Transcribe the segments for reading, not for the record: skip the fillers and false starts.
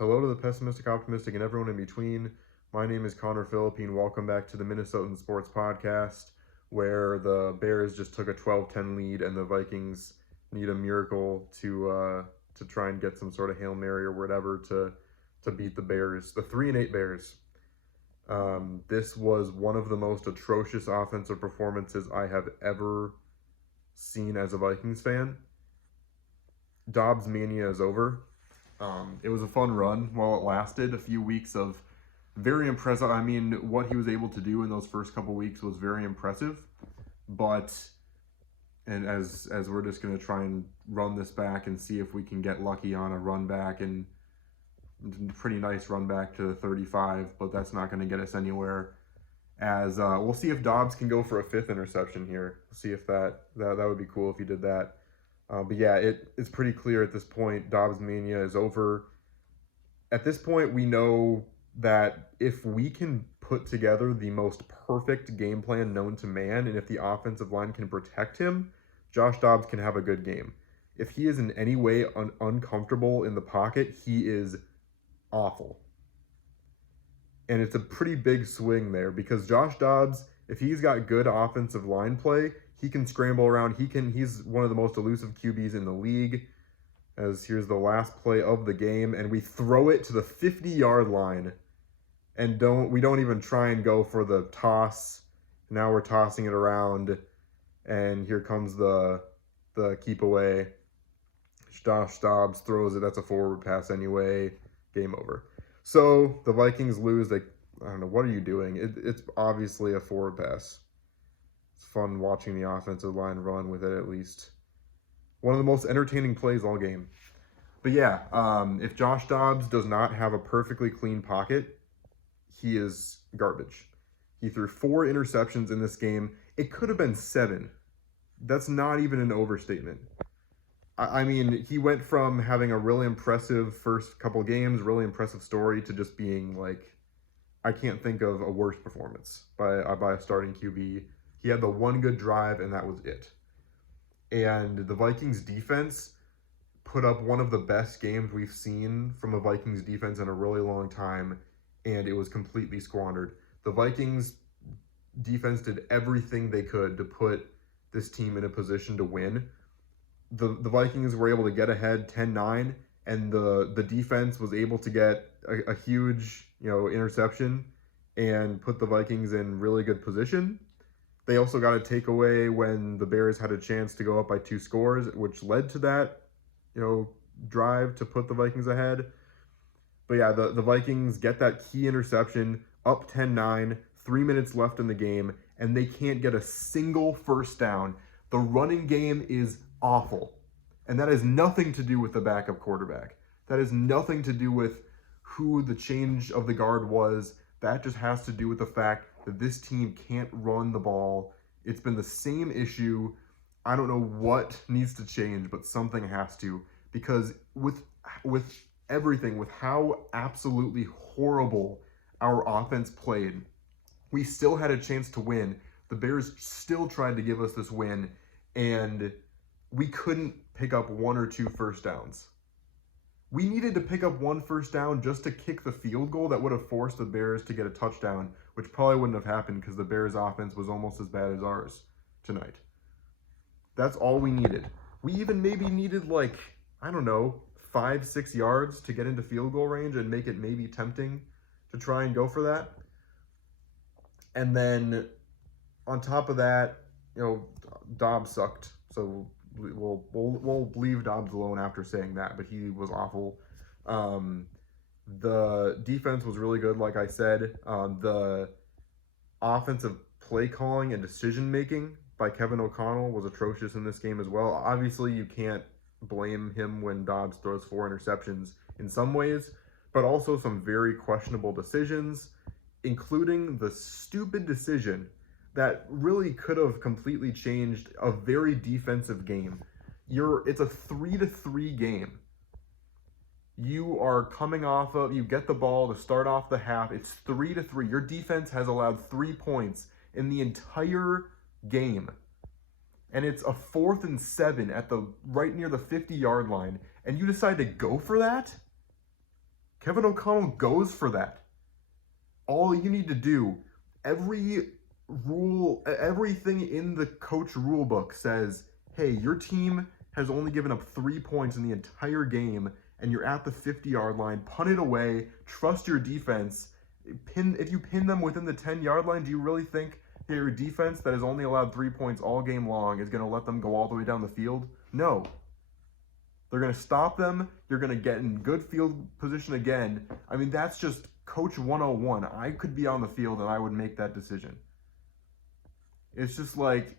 Hello to the pessimistic, optimistic, and everyone in between. My name is Connor Philippine. Welcome back to the Minnesotan Sports Podcast, where the Bears just took a 12-10 lead and the Vikings need a miracle to try and get some sort of Hail Mary or whatever to beat the Bears, the 3-8 Bears. This was one of the most atrocious offensive performances I have ever seen as a Vikings fan. Dobbs mania is over. It was a fun run while it lasted. A few weeks of very impressive. I mean, what he was able to do in those first couple weeks was very impressive. But, and as we're just going to try and run this back and see if we can get lucky on a run back, and pretty nice run back to 35, but that's not going to get us anywhere. As we'll see if Dobbs can go for a 5th interception here. We'll see if that would be cool if he did that. But yeah, it's pretty clear at this point, Dobbs mania is over. At this point, we know that if we can put together the most perfect game plan known to man, and if the offensive line can protect him, Josh Dobbs can have a good game. If he is in any way uncomfortable in the pocket, he is awful. And it's a pretty big swing there because Josh Dobbs, if he's got good offensive line play, he can scramble around. He's one of the most elusive QBs in the league. As here's the last play of the game, and we throw it to the 50-yard line, and we don't even try and go for the toss. Now we're tossing it around, and here comes the keep away. Josh Dobbs throws it. That's a forward pass anyway. Game over. So the Vikings lose. I don't know, what are you doing? It's obviously a forward pass. It's fun watching the offensive line run with it, at least. One of the most entertaining plays all game. But yeah, if Josh Dobbs does not have a perfectly clean pocket, he is garbage. He threw 4 interceptions in this game. It could have been 7. That's not even an overstatement. I mean, he went from having a really impressive first couple games, really impressive story, to just being like, I can't think of a worse performance by a starting QB. He had the one good drive, and that was it. And the Vikings defense put up one of the best games we've seen from a Vikings defense in a really long time, and it was completely squandered. The Vikings defense did everything they could to put this team in a position to win. The Vikings were able to get ahead 10-9, and the defense was able to get a huge interception and put the Vikings in really good position. They also got a takeaway when the Bears had a chance to go up by 2 scores, which led to that, drive to put the Vikings ahead. But yeah, the Vikings get that key interception, up 10-9, 3 minutes left in the game, and they can't get a single first down. The running game is awful. And that has nothing to do with the backup quarterback. That has nothing to do with who the change of the guard was. That just has to do with the fact that this team can't run the ball. It's been the same issue. I don't know what needs to change, but something has to. Because with everything, with how absolutely horrible our offense played, we still had a chance to win. The Bears still tried to give us this win, and we couldn't pick up 1 or 2 first downs. We needed to pick up 1 first down just to kick the field goal that would have forced the Bears to get a touchdown, which probably wouldn't have happened because the Bears' offense was almost as bad as ours tonight. That's all we needed. We even maybe needed 5-6 yards to get into field goal range and make it maybe tempting to try and go for that. And then on top of that, Dobbs sucked. So we'll leave Dobbs alone after saying that, but he was awful. The defense was really good, like I said. The offensive play calling and decision making by Kevin O'Connell was atrocious in this game as well. Obviously, you can't blame him when Dobbs throws 4 interceptions in some ways, but also some very questionable decisions, including the stupid decision that really could have completely changed a very defensive game. It's a 3-3 game. You are coming off of, you get the ball to start off the half. It's 3-3. Your defense has allowed 3 points in the entire game. And it's a 4th and 7 at right near the 50-yard line. And you decide to go for that? Kevin O'Connell goes for that. All you need to do, every everything in the coach rule book says, hey, your team has only given up 3 points in the entire game, and you're at the 50-yard line, punt it away, trust your defense. If you pin them within the 10-yard line, do you really think that your defense that has only allowed 3 points all game long is going to let them go all the way down the field? No. They're going to stop them. You're going to get in good field position again. I mean, that's just Coach 101. I could be on the field and I would make that decision. It's just like,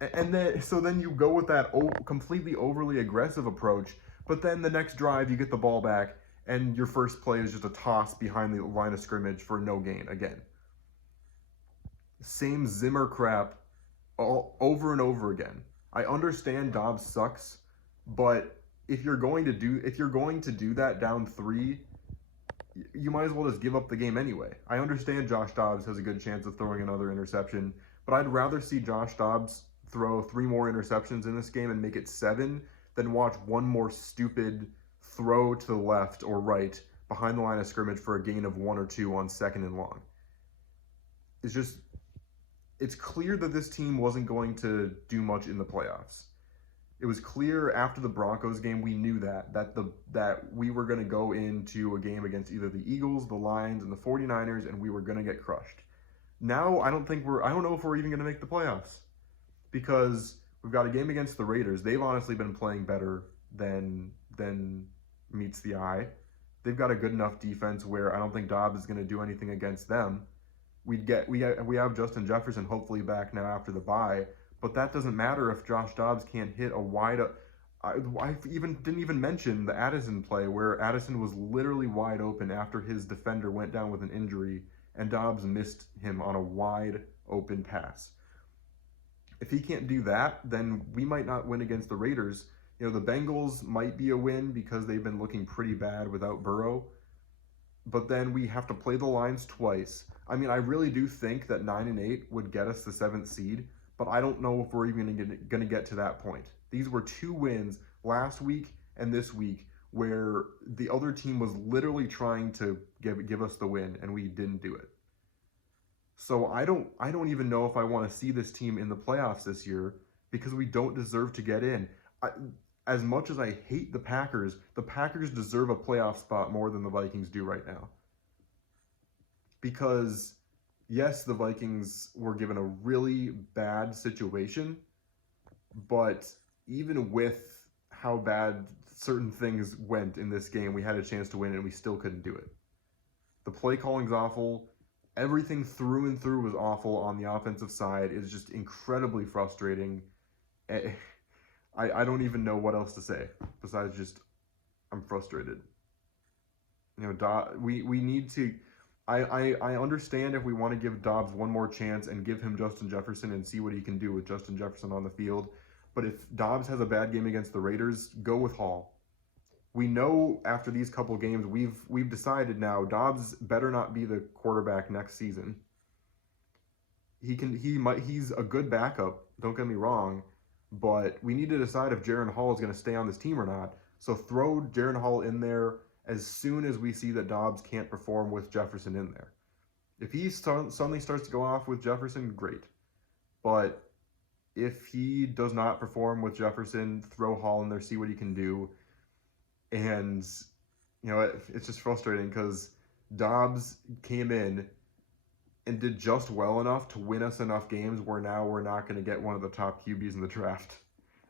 and then you go with that completely overly aggressive approach, but then the next drive you get the ball back and your first play is just a toss behind the line of scrimmage for no gain again. Same Zimmer crap over and over again. I understand Dobbs sucks, but if you're going to do that down 3, you might as well just give up the game anyway. I understand Josh Dobbs has a good chance of throwing another interception, but I'd rather see Josh Dobbs throw 3 more interceptions in this game and make it 7 than watch one more stupid throw to the left or right behind the line of scrimmage for a gain of 1 or 2 on 2nd and long. It's clear that this team wasn't going to do much in the playoffs. It was clear after the Broncos game, we knew that we were going to go into a game against either the Eagles, the Lions, and the 49ers, and we were going to get crushed. Now, I don't know if we're even going to make the playoffs, because we've got a game against the Raiders. They've honestly been playing better than meets the eye. They've got a good enough defense where I don't think Dobbs is going to do anything against them. We have Justin Jefferson hopefully back now after the bye. But that doesn't matter if Josh Dobbs can't hit a wide. I didn't even mention the Addison play where Addison was literally wide open after his defender went down with an injury, and Dobbs missed him on a wide open pass. If he can't do that, then we might not win against the Raiders. You know, the Bengals might be a win because they've been looking pretty bad without Burrow. But then we have to play the Lions twice. I mean, I really do think that 9-8 would get us the 7th seed. But I don't know if we're even going to get to that point. These were 2 wins last week and this week where the other team was literally trying to give us the win, and we didn't do it. So I don't even know if I want to see this team in the playoffs this year, because we don't deserve to get in. As much as I hate the Packers deserve a playoff spot more than the Vikings do right now. Because yes, the Vikings were given a really bad situation, but even with how bad certain things went in this game, we had a chance to win and we still couldn't do it. The play calling's awful. Everything through and through was awful on the offensive side. It's just incredibly frustrating. I don't even know what else to say besides just I'm frustrated. You know, we need to... I understand if we want to give Dobbs one more chance and give him Justin Jefferson and see what he can do with Justin Jefferson on the field. But if Dobbs has a bad game against the Raiders, go with Hall. We know after these couple games, we've decided now Dobbs better not be the quarterback next season. He's a good backup, don't get me wrong, but we need to decide if Jaren Hall is going to stay on this team or not. So throw Jaren Hall in there as soon as we see that Dobbs can't perform with Jefferson in there. If he suddenly starts to go off with Jefferson, great. But if he does not perform with Jefferson, throw Hall in there, see what he can do. And, you know, it's just frustrating because Dobbs came in and did just well enough to win us enough games where now we're not going to get one of the top QBs in the draft.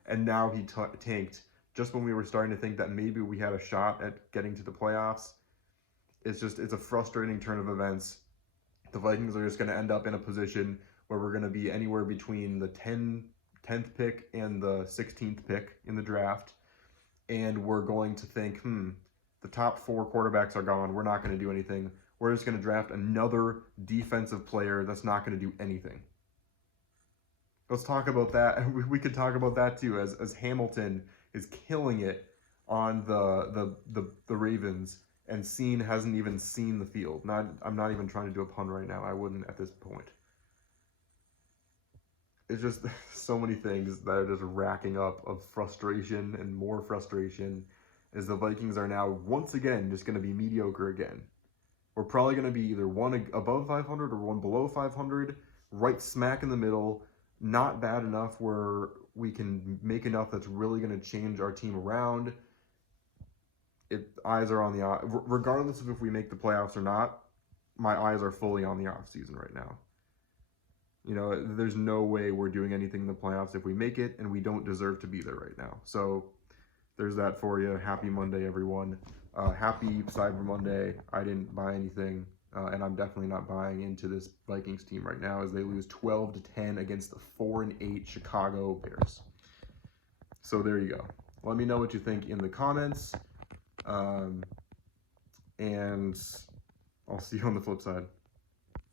And now he tanked just when we were starting to think that maybe we had a shot at getting to the playoffs. It's a frustrating turn of events. The Vikings are just going to end up in a position where we're going to be anywhere between the 10th pick and the 16th pick in the draft. And we're going to think, the top 4 quarterbacks are gone. We're not going to do anything. We're just going to draft another defensive player that's not going to do anything. Let's talk about that. We could talk about that too, as Hamilton is killing it on the Ravens, and hasn't even seen the field. I'm not even trying to do a pun right now. I wouldn't at this point. It's just so many things that are just racking up of frustration and more frustration. is the Vikings are now once again just going to be mediocre again. We're probably going to be either one above 500 or one below 500, right smack in the middle. Not bad enough where we can make enough that's really going to change our team around. Eyes are on the regardless of if we make the playoffs or not. My eyes are fully on the off season right now. You know, there's no way we're doing anything in the playoffs if we make it, and we don't deserve to be there right now. So there's that for you. Happy Monday, everyone. Happy Cyber Monday. I didn't buy anything, and I'm definitely not buying into this Vikings team right now as they lose 12-10 against the 4-8 Chicago Bears. So there you go. Let me know what you think in the comments, and I'll see you on the flip side.